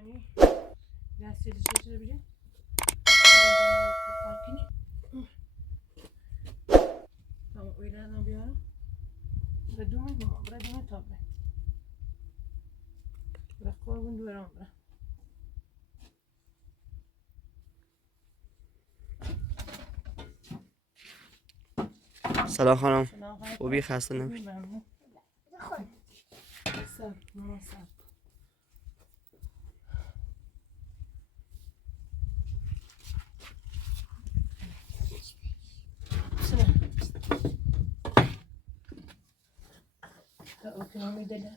hani lastikleri çekebiliriz. Farkını. Tamam öyle بیارم. بدون تابه. و قربون دوران برم. سلام خانم. خوبی خسته نباشید. ممنون. سب مناسب. اوکی میدله.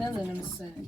ندارم السنة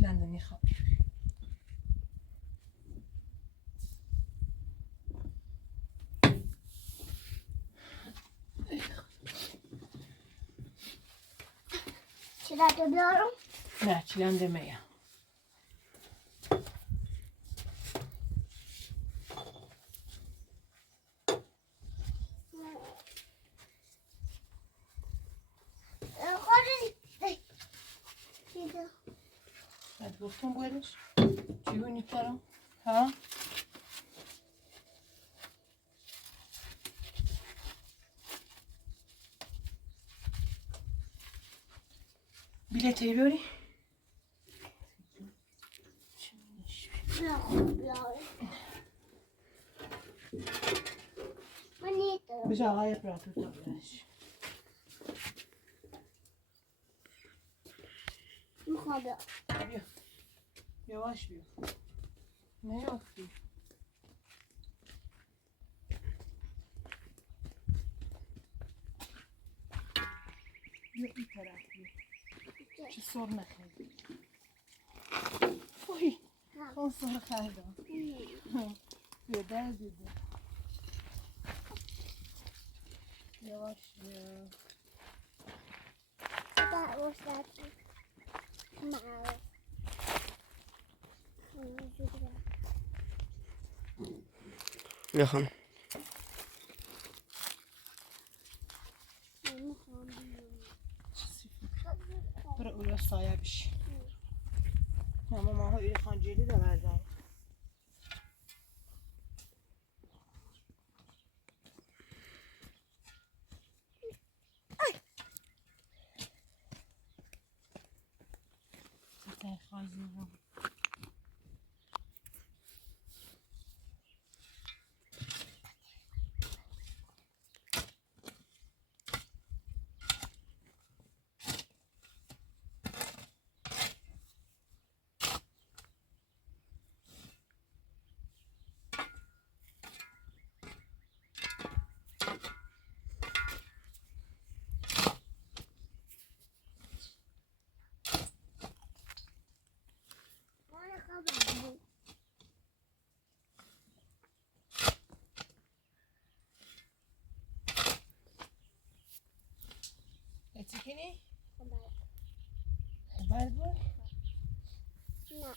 نچلندن میخوام چلنده بیارم؟ نه چلنده میم بعد گفتم بایدش چی بینید دارم؟ ها؟ بیلت بیاری؟ نه خوب بیارم من نیدارم بشه آقای پراتو تا بیارش میخوام بیارم بیا یواش بیا نیافتی بیا این طرف بیا چه سر نخیلی وای خون سر خیلی بیا در دیده یواش بیا That was that. Wow. بیا خانم. برو اون سایه بشی ماما ماها این خانجیلی ده بردار Etikini? Haber bu? Ne?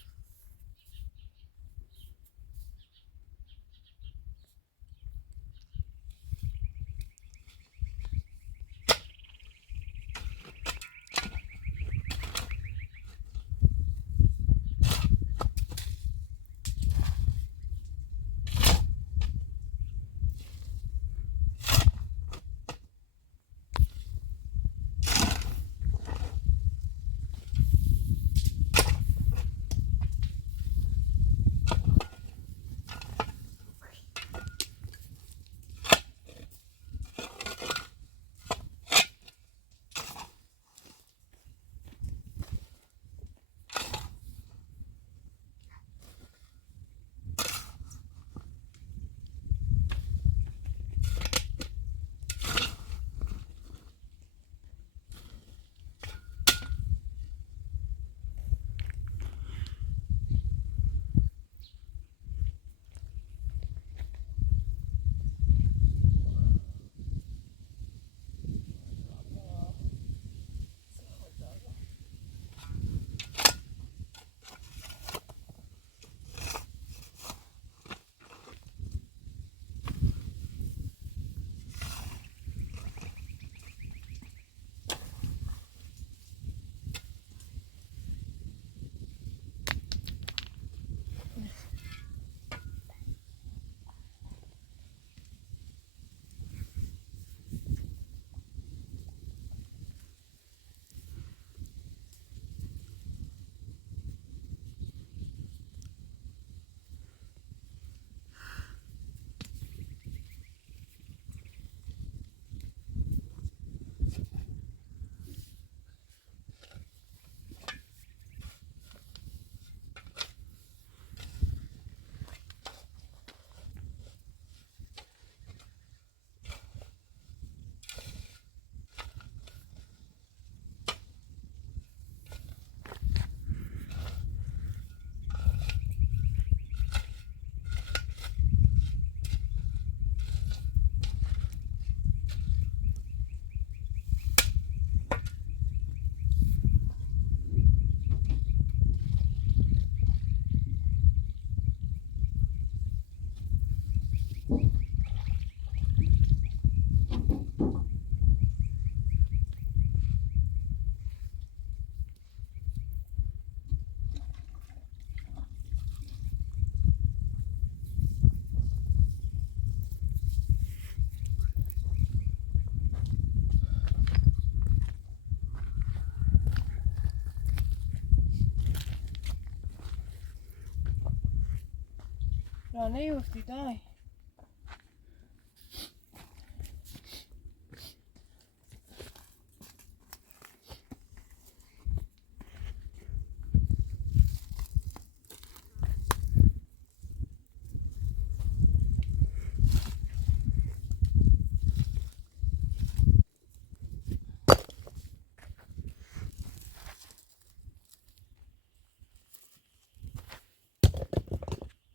را نیفتی دای.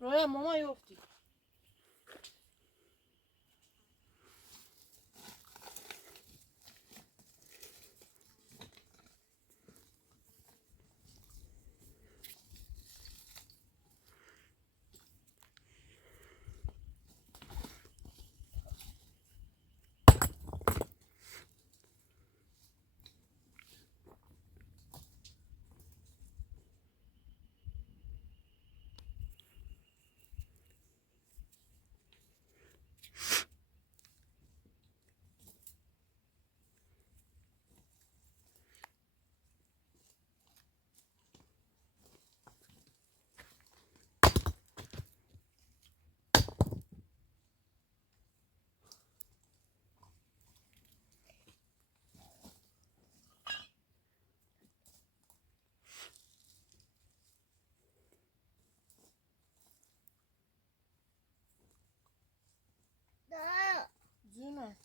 رویا ماما یفتی. جونم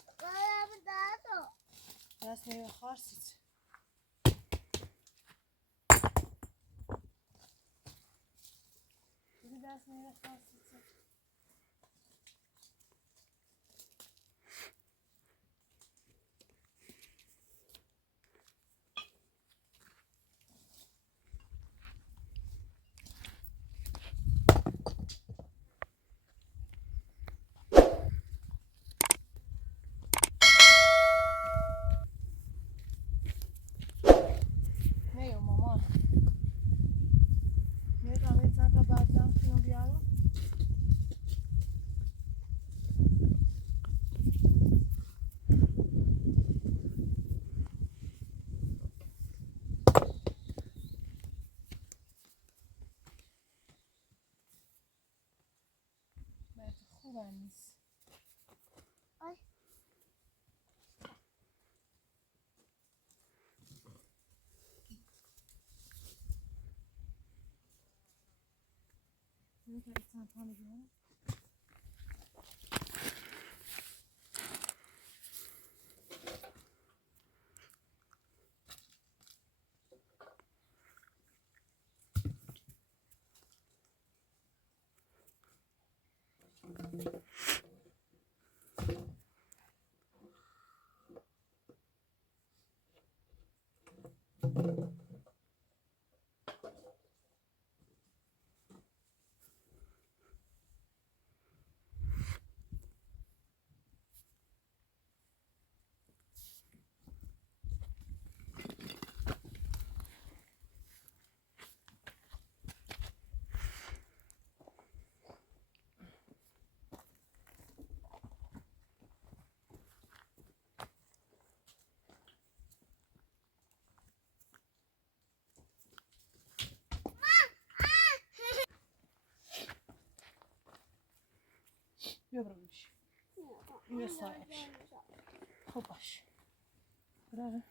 دست میوه خارسید. دیدی دست میوه خارسید. نیو ماما. میتونم یه چند تا بعدم کنم بیارم. باید خوبم نیست. میتونم چند تا بیارم. بیا برو بشی. بیا سایه بشی. خوب باش. برای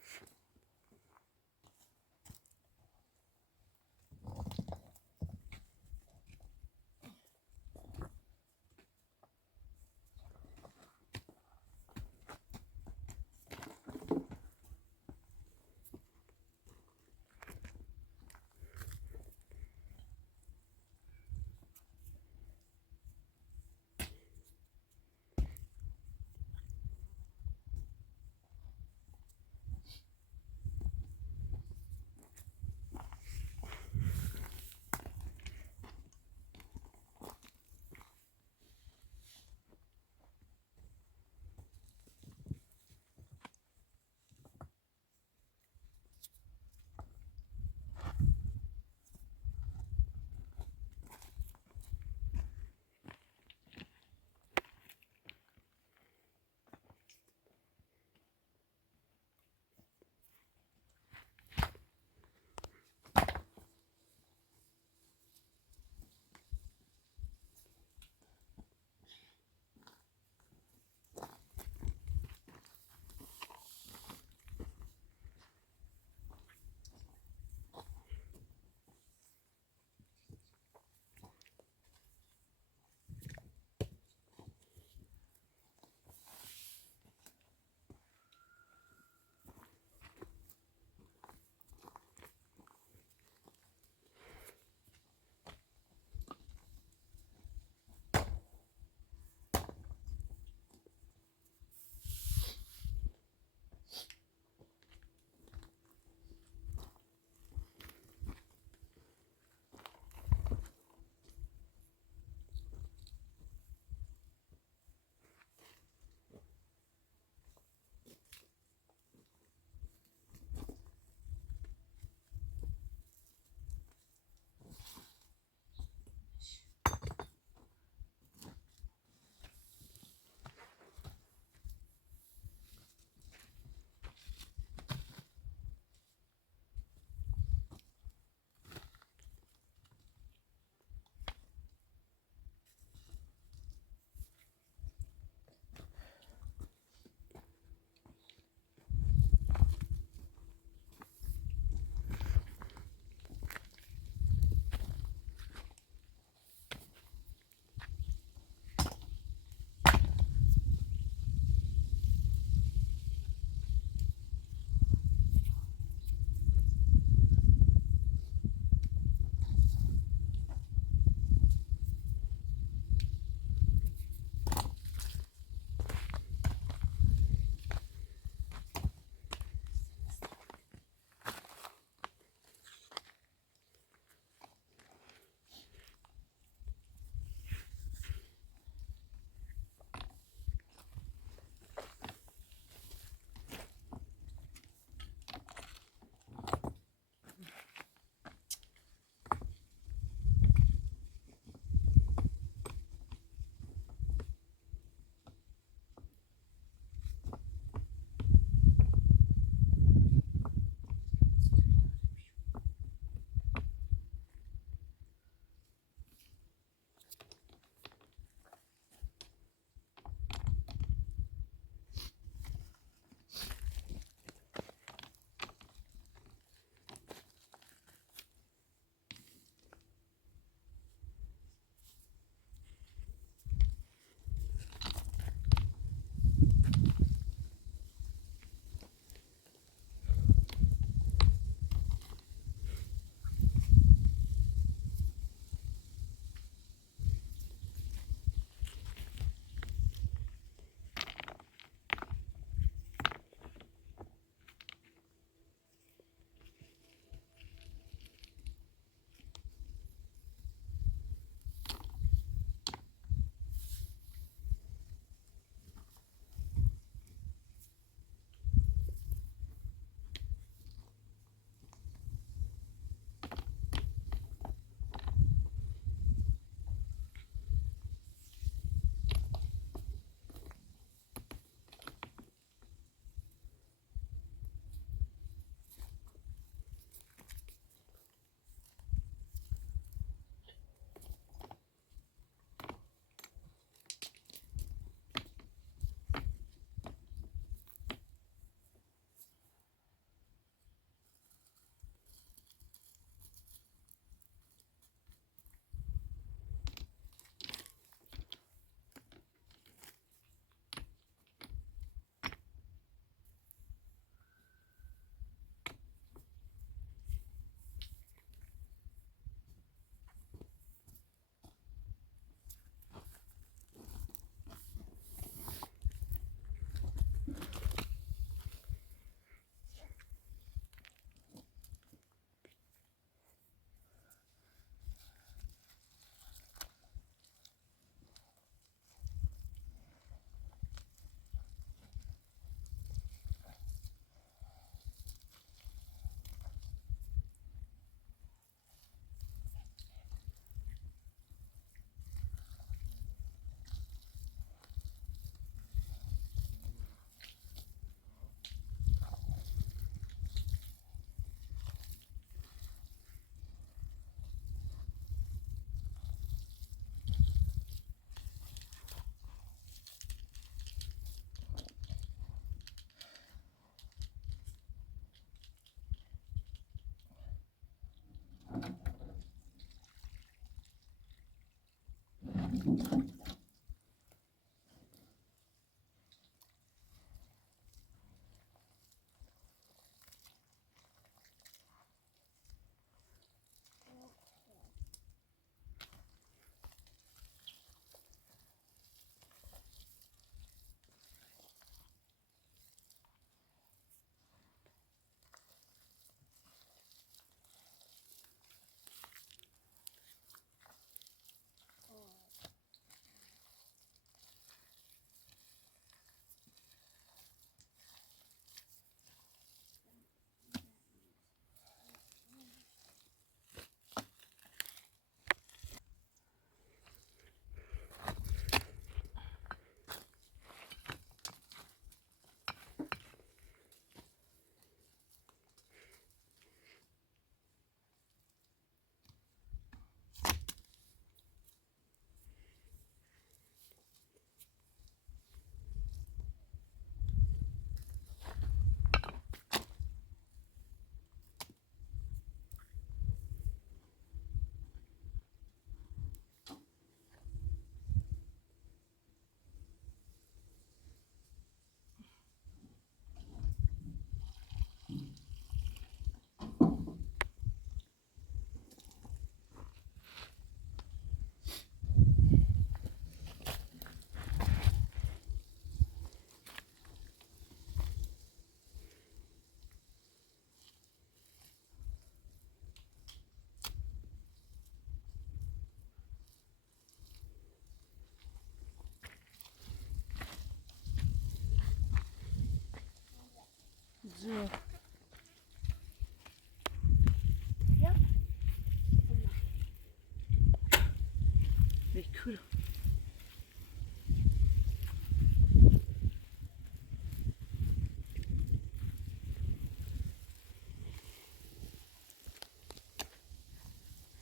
کورو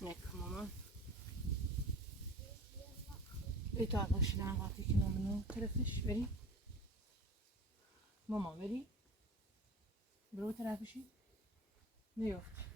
نکن مامان ایتا باشیدن وقتی که مامانو طرفش بریم مامان بریم برو طرفشی نیفت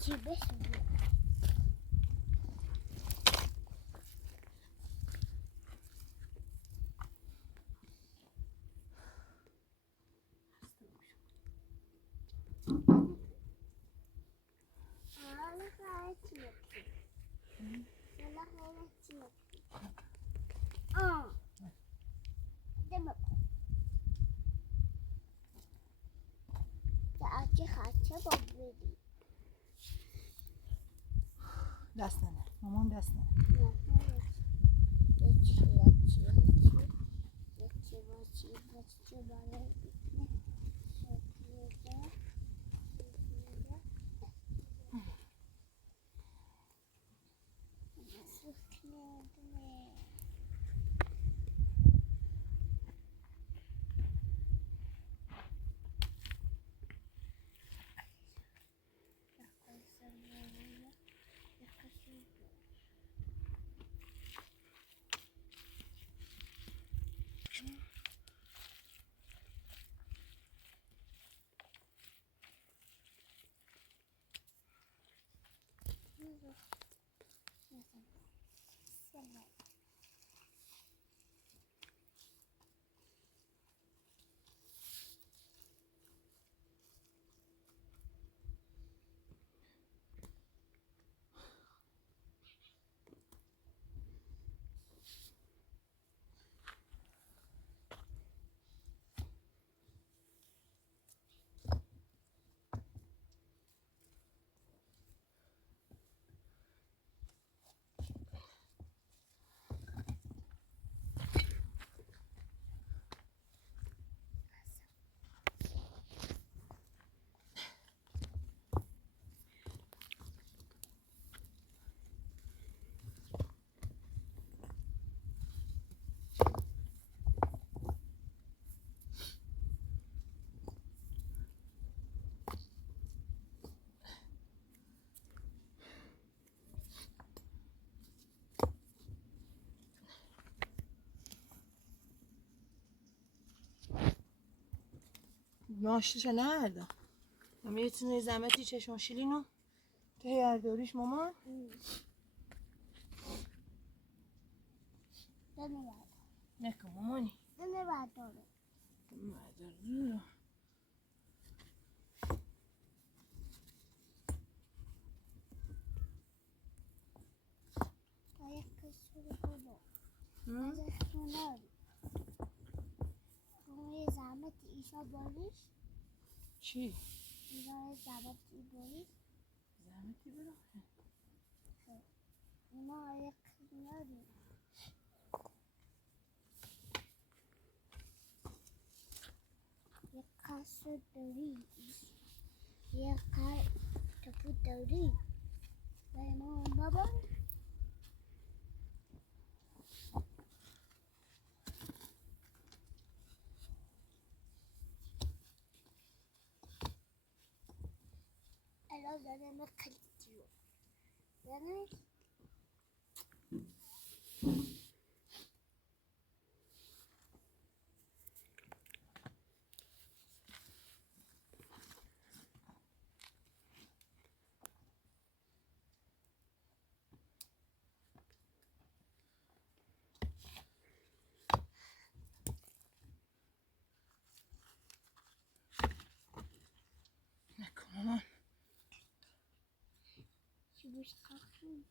چی بشه دست ننه مامان دست ننه ماشتشو نردم اما یه تونه زمتی چشماشیلینو تو هیرداریش مامان نکن مامانی برداره زحمت ایشا باریش چی؟ اینا زحمت ای باریش زحمتی برو اینا یک کناری یک کاسو داری یک تپو داری و اینا بابا داره مکلیتیو داره نکن مامان. چی بوش کافی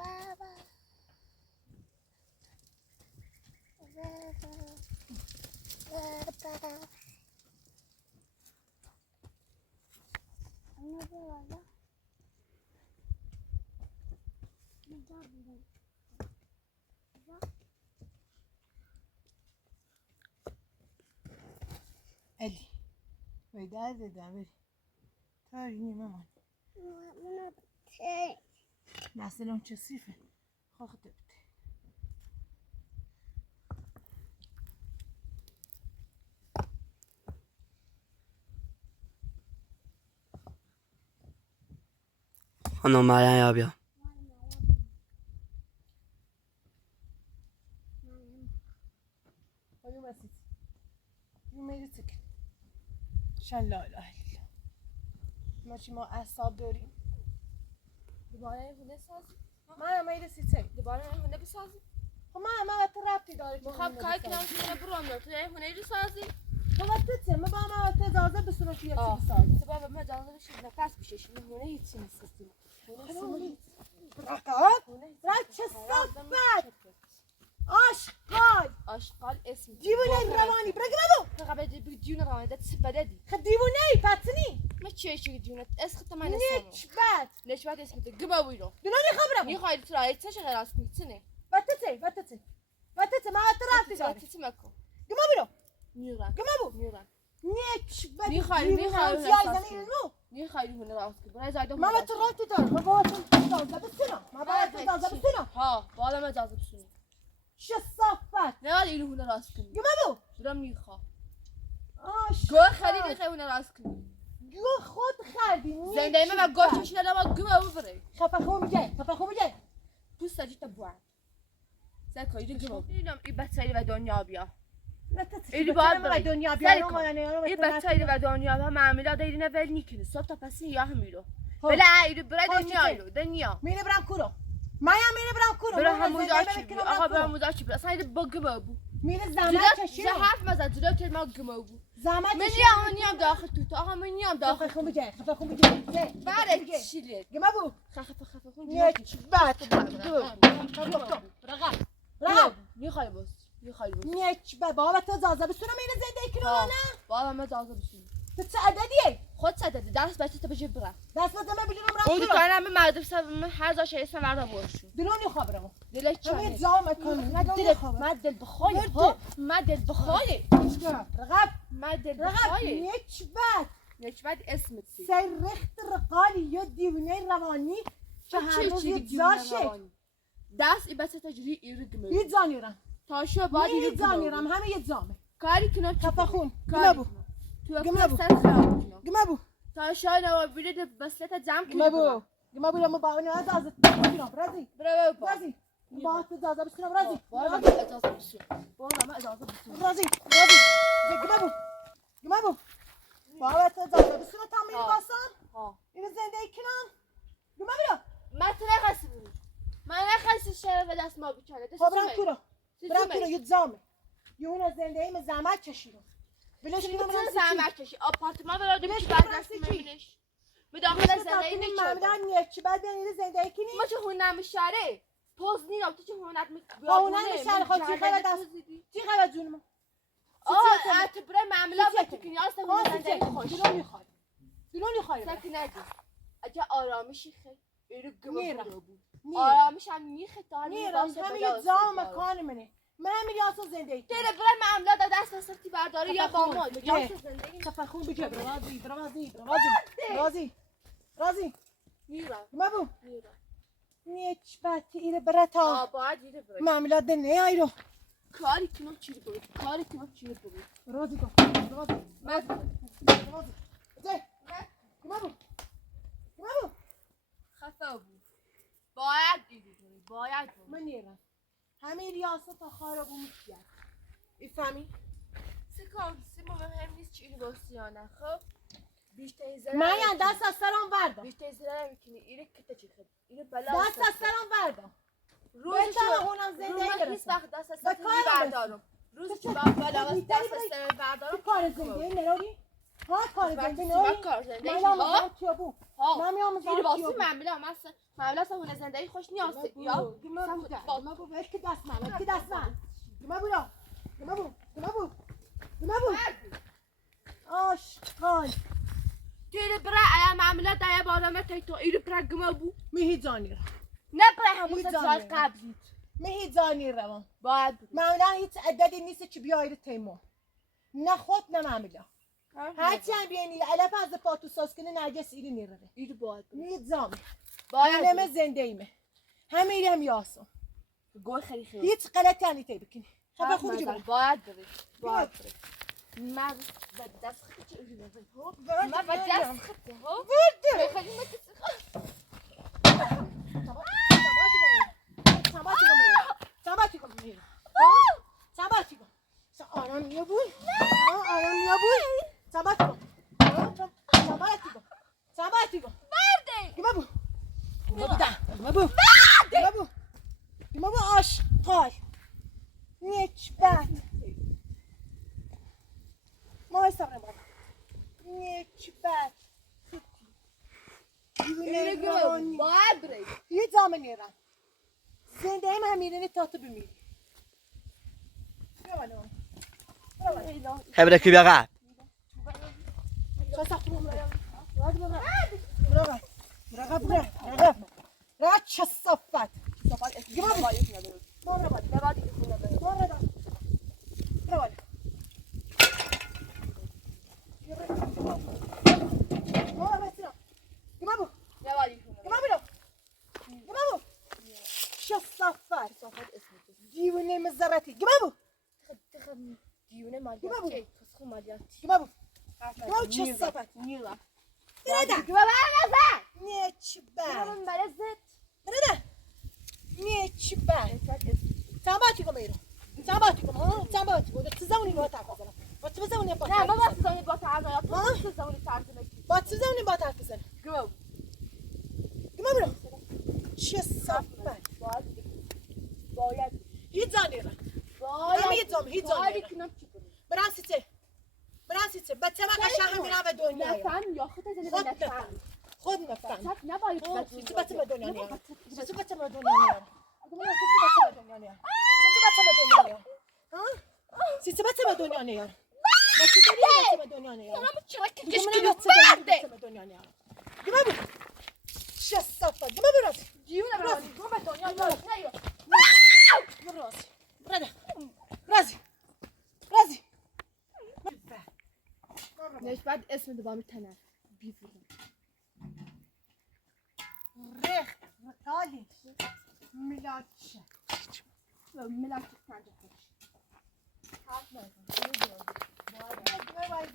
بابا بابا بابا انا بابا الی وای درد دمیر تارینی مامان مثلا چه سیفه خاخ دبته خانم مریم یا بیا آیا مسیت یو میری تکن شن لا اله الا ما چی ما اعصاب داریم دوباره این هونه سازی؟ من میری سیتی دوباره این هونه بسازی؟ خب من وقت ربطی داره که میخوام کار کنم که برام دار تو این هونه رو سازی؟ تو وقت چه؟ من با من وقت اجازه بسونه که یه چی تو بسازی با من اجازه بشید نفس بشش این هونه هیچی نیستی رقاب؟ رقاب چه صفت؟ آشغال اسم دیوونه روانی برگه نبو فقط دیوونه روانی دت سبده دی خد دیوونه ای پتنی ما چیشی دیوونه اسم تو من نچبت نچبت اسم تو گبا ویرو دونانی خبرم میخوای تو رای چه غیر از میتونه واتته ما وقت ربطی داره تو مکو گما بیرو میرم گما بو میرم نچبت میخوای هونه راست که برای زایده من تو ربطی داره ما با تو اجازه بسینا ما با تو اجازه بسینا ها بالا من اجازه بسونی چه صفت نه این هونه راست کنی گما بو برام میخوام آش گوه خریدی خیلی هونه راست کنی گو خود خردی زنده من و گوه چشی ندارم و گوه ببره خفه خو میگه دوست داشتی تا باید سرکایی رو گوه اینم این بچه‌ای و دنیا بیا ایلی باید بره دنیا بیارم این بچه‌ای و دنیا بیا معامله دایرینه ول نیکنه صبح تا پسی یا همیرو بله ایلی برای دنیا میره برم کورو مایا میره برم کورو برای هموزاچی آقا برای هموزاچی برای اصلا این با گوه بو میره زحمت کشید زه حرف مزد جدا که ما گوه بو زحمت من نیام داخل تو آقا من نیام داخل خفه خو میگه بله چیلیه گما بو خفه خون یک بات رقم میخوای بس یک بابا تو اجازه بسونم میره زنده کنه نه بابا من اجازه بسونم تو چه عددیه خود صدده درس بچه تا بشه برم دست بزن من بجونم اون رفت دکانم به مدرسه من هر جا شایسته وردا باشو دلونی خبرمو دلش همین چه جام کنم نه دل خبر مدل بخوای ها مدل بخوای رقم مدل رقم بخوای یک بات یک بعد اسمت سی سرخت رقالی یا دیونه روانی که هر روز یه جاشه دست ای بس تجری ایرگمه یه جانیرم تاشو بعد یه جانیرم همه یه جامه کاری کنم خفه خون کاری بو تو گمه بو. سر خراب کنم گما بو تاشو نو بیرد بسلت جمع گما کنم بو ما برم با اون اجازه بگیرم راضی برو بابا راضی با تو اجازه بگیرم راضی برو من اجازه بسیار برو من اجازه بسیار راضی راضی گمابو با تو اجازه بگیرم تامین واسم ها این زندگی کنم گمابو من تو نخواستی برو من نخواستی شهر به دست ما بکنه خب برم کورا یه زامه یه اون زندگی من زحمت کشیدم بلش کنم من من زحمت کشی آپارتمان برادم که بعد دست میبینش به داخل زندگی نیچه معمولا نیچه بعد بیان زندگی کنی ما چه هون نمیشاره پوز نیم تو چه هونت هونت میشاره خب چی خبر دست چی خبر جونم اعتبره معامله با تو کنی هست هون زندگی خوش دلو میخوای ساکی نگی اگه آرامشی خیلی ایرو گمه بود میرم آرامش هم میخه تا میرم همه یه زام مکان منه من همین یاسو زندگی کنم تیره برای معامله دا دست دستی برداره یا با ما یاسو زندگی تفخون بجه راضی میرم گمابو نیچ باتی ایره برتا باید ایره برای معاملات ده نه ایرو کاری کنم چی رو برید کاری کنم چی رو برید راضی زه گمابو خفه بود باید دیدی کنی باید بود من نیرم همین ریاست تا خاربو میشید ایفهمی سکان سیما مهم نیست چی اینو باستی یا نه خب بیشتر زره من یه دست از سرم وردم بیشتر زره میکنی اینو کتا چی خب اینو بلا دست از سرم وردم روزی بهتر هونم زندگی هیچ برسم وقت دست از به سر کارم بردارم روزی که باید بلا دست از سر تو بردارم کار زندگی نروی ها کار زندگی من نروی کار زندگی من ها آموزم چیابو من میآموزم این واسه چیابو معامله هم هست معامله اصلا هونه زندگی خوش نیاسته یا گمابو بهش که دست من گمابو آشقال تیره برای ایا معامله دایا بارمه تایتو ایرو برای گمه بو میهی جانی را نه برای همون سال قبلیت میهی جانی روان باید بود معمولا هیچ عددی نیست که بیایید تیمو نه خود نه معمولا هرچی هم بیانی علف از پاتو ساز کنه نرگس ایری نیره ایرو باید بود میزام باید همه زنده ایمه همه ایری هم یاسم گوی خیلی خیلی هیچ غلطی هم نیتی بکنی خب خوب جو باید برید باید برید من با دست خیلی چه ایرو برید من با دست خیلی ها برده خیلی مکسی سباتی کن آرام نیا بود سباتی کن برده گمابو آشقال نیچ بد ما استقرم بابا نیچ بد باید برید یه جامعه نیرم زنده ایم هم میرینی تا تو بمیری خبره کی بقى شو ساختم برا چه صفت دیونه مزرعتی گمابو دیونه مالیاتی کسخو مالیاتی گمابو چه صفت نیلا برده برده نیچ بد برده برده نیچ بد سباتی کن بیرو سباتی کن تو زمانی با حرف بزنم با تو زمانی با نه ما با زمانی با تعرض تو زمانی تعرض با تو زمانی با حرف بزنم گمابو چه صفت باید هیچ زانی را هیچ زانی را برانسیته بچه من قشنگ همینا به دنیا نفهم یا خود نفهم خود نفهم نباید چیزی بچه به دنیا نیارم چیزی بچه به دنیا نیارم چیزی بچه به دنیا نیارم بچه به دنیا نیارم گمابو چه صفت گمابو راست رازی بعد اسم دو بامی تنر بیفورم رخ رتالی میلاد شه ملاک پنجه خوش حرف نزن باید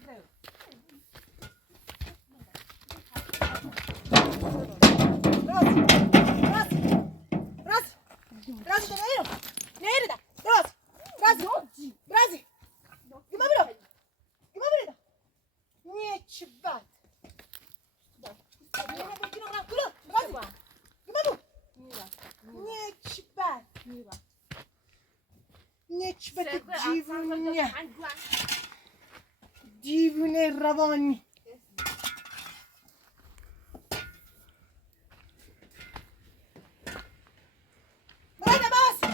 دیوونه روانی برای باز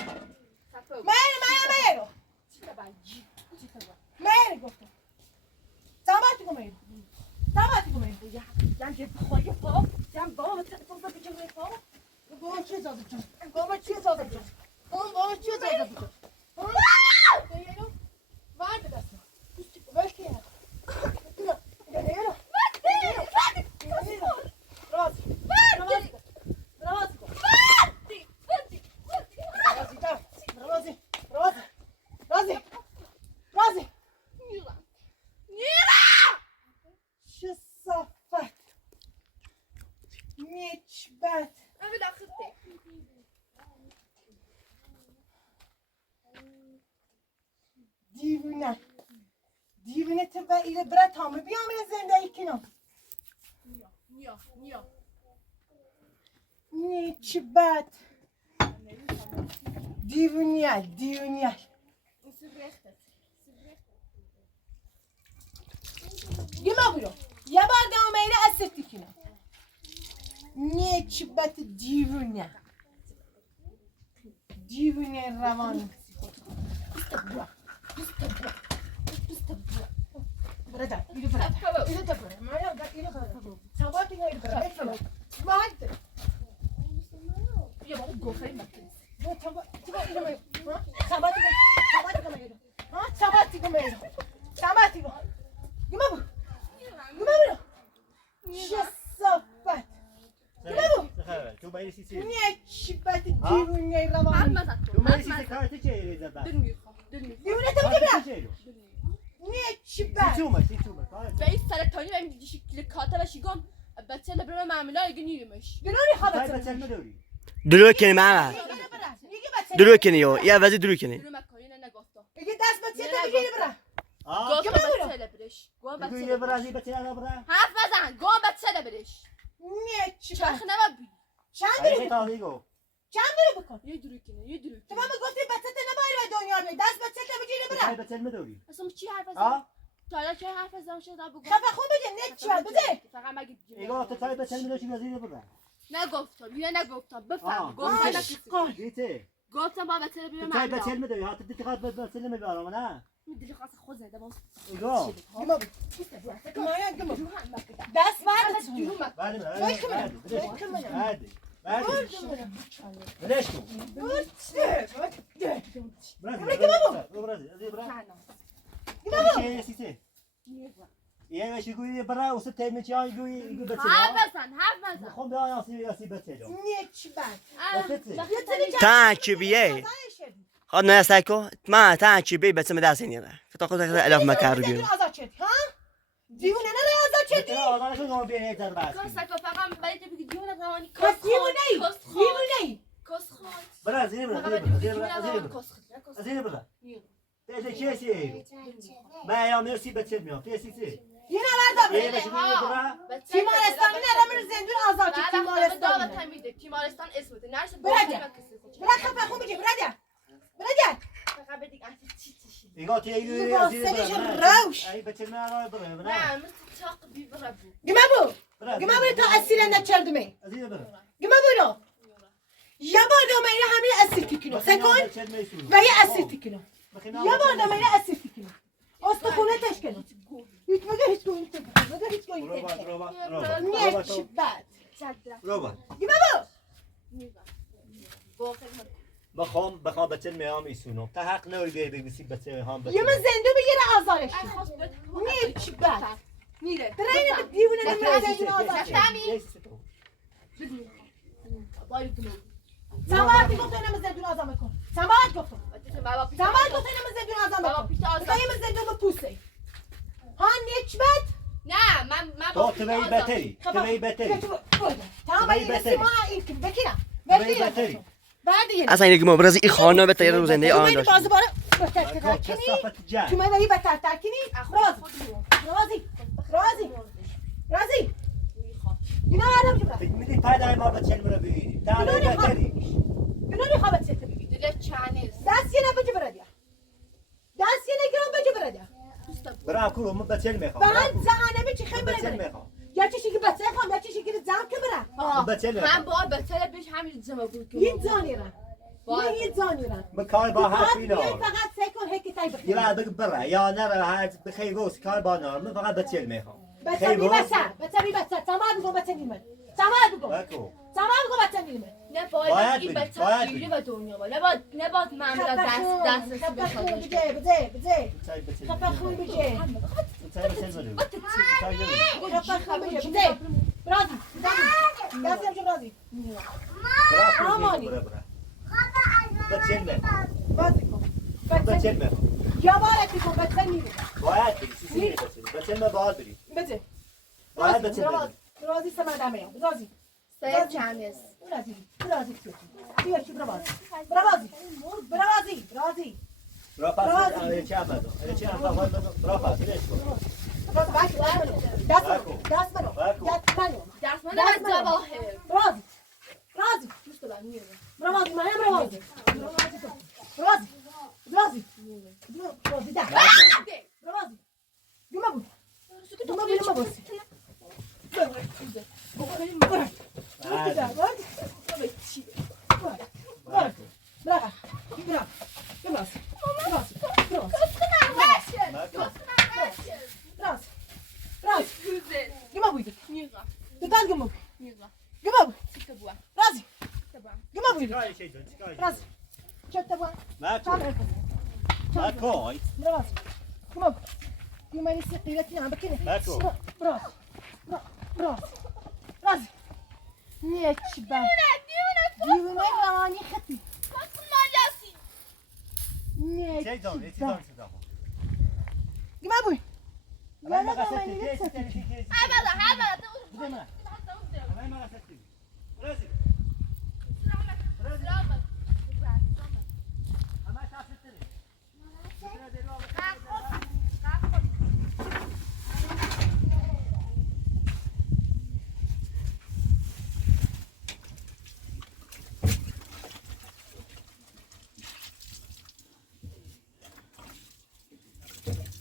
مهر گفتم ساماتی کنم Bence bu yapalım. Sen bana telefonda bir cümle yapalım. Bana çiz alacağım. Bana çiz alacağım. Bana çiz alacağım. Vardı dasma. Başka yer. دیوونه تو و ایره برات همه بیام این زندگی کنم نه چی بد دیوونیال گما برو یه بار دام ایره اسرتی کنم نه چی بد دیوونه روانی برادر اینو برادر اینو تا برادر مایا اینو برادر سواد اینو برادر ماهد بیا با گفتم مکس نه تو اینو سواد ها سواد گما برو چه صفت تو باید سیسی نه چی بد دیوونه روانی تو باید سیسی کارت چه ایره زبان دیوونه تو بگیر نه چی بد سی تومه به این سرطانی و این شکل کاتلشی گم بچه لبرم معامله اگه نیرمش دلوری تای خالص بچه نداری درو کنی محمد درو کنی یا وزی درو کنی درو مکانی نگفتا اگه دست بچه تو بگیری برا گفت بچه لبرش گم بگوی بچه یه برازی بچه ندار برا حرف بزن گم بچه لبرش نه چی چرخ بد نبا چند ایه درو تاهی گو بکن یه درو کنه تو من گفتی بچه تو نباید به دنیا بیای دست بچه تو بگیری تای برا بچه نداری اصلا چی حرف بزن آه تا حالا چه حرف بزن شد بگو خفه خون بگه نه چی بد بده فقط مگه ایگاه تو تای بچه نداری وزیر برا نگفتم یه نگفتم بفهم آشقال دیته گفتم با بچه تو لبرم تای بچه معامله نداری ها تو دیگه خواهد بچه نمیبارم نه دل خاص خود زده باز ایگاه گما مایا گما دست برد بلش کن یه وشی گویی برا وسط تیم چی آن گویی بچه حرف بزن خون به آن یاسی بچه دو نه چی بد تا چی بیه خود نه سایکو ما تا چی بیه بچه مدرسه نیاره فتا خود الاف مکر رو بیرون دیوونه نه آزاد بچه شدی آدانشون نام بیه در بس فقط برای تو بگی دیونه روانی کس دیوونه کس خود برا زیر فقط برا بگی زیر دیونه برا روانی زیر کس خود زیر برا تیزه چیسی من یا مرسی بچه میام تیزی سی یه نورد یه داره وشی گویی برا تیمارستانی نرم زندون آزاد شد تیمارستان تیمارستانی تیمارستان اسمته نرسه برا خفه خون بگه برا فقط بدیگ انتی چی چی ایگاه تیگه واسهش روش ای بچه نه برا نه مثل چاق بیبره بود گما برو تا اسیر نچردمه زیر برا گما برو یه بار دومینه همین اسیر تکنو سکن و یه اسیر تکنو یه بار دومینه اسیر تکنو استخونه تشکنو هیچ گویی نه چی بد روبا گما برو بخوام بچه میام ایسونم تا حق نوری بیای بگیسی بچه هم بچه یه من زنده بگیره آزارش نه چی بد میره درین دیوونه نمیره زندون آزارش سماعتی گفت اینم زندون آزام کن سماعت گفت اینم زندون آزام کن بخواهیم زندون بپوسه ها نیچ بد نه من تو توی بتری تمام عملی بهتری. رسیما این که بکیرم بهتری. بعدی اصلا اینه که مبرز این خانه به تیار روزنده آن تو داشت باز باره بهتر ترکنی کثافت جمع. تو میبری بهتر ترکنی رازی اینا الان که فکر می‌کنی پدر ما بچه رو ببینی. تعالی بهتری. بنونی خوابت سیت بگی دیگه چانیز دست یه نبجه برادیا دست یه نگران بجه برادیا برا کورو من بچه میخوام. من زهانه چی خیلی بچه بره میخوام. یا چیزی که بچه خواهم یا چیزی که زم که برم بچه من میخوام. با بتره بیش همین زما بود که هیچ زانی رم هیچ زانی رم من کار با حرف بیای اینا. فقط سکن هیکی تای یه بخیر بعد بگو برا یا نه هر بخیر روز کار با نار من فقط بچه میخوام. بچه بی بچه تمام بگو بچه نیمه تمام بگو بکو. تمام بگو بچه نیمه نه باید باید این بری، بتره باید دیگه بری. به دنیا با نباید معمولا دسترسی به خب خودش بجه چای بچه. خب خون بجه چای بچه بده. چای بده. خب خون بجه برازی دست نمیشه برازی برا آمانی. برا برا. بچه میخوام. بازی کن بچه میخوام. یا بارک بکن بچه نیمه باید بری. سیسی بچه. بچه ما باید بری. بجه باید بچه بری. برازی سمدمه برازی سه چانیز برازی بیا چی برازی برا پس آره چه بده. آره چه اول بده. برا پس لیش کن. دست منو دست من از جواهر برازی دوست دارم میره برازی ده برازی گما بود چیکار چه جون چیکار. ماکو. دیونه رانی خطی چه جون چه جون صدا. گما بود من ما قصد چی.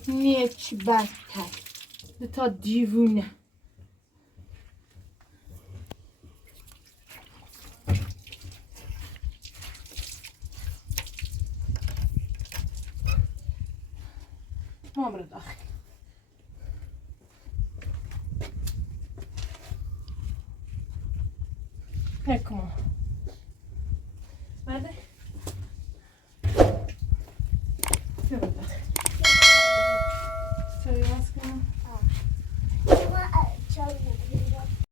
نیچ بدتر تا دیوونه داخل هکما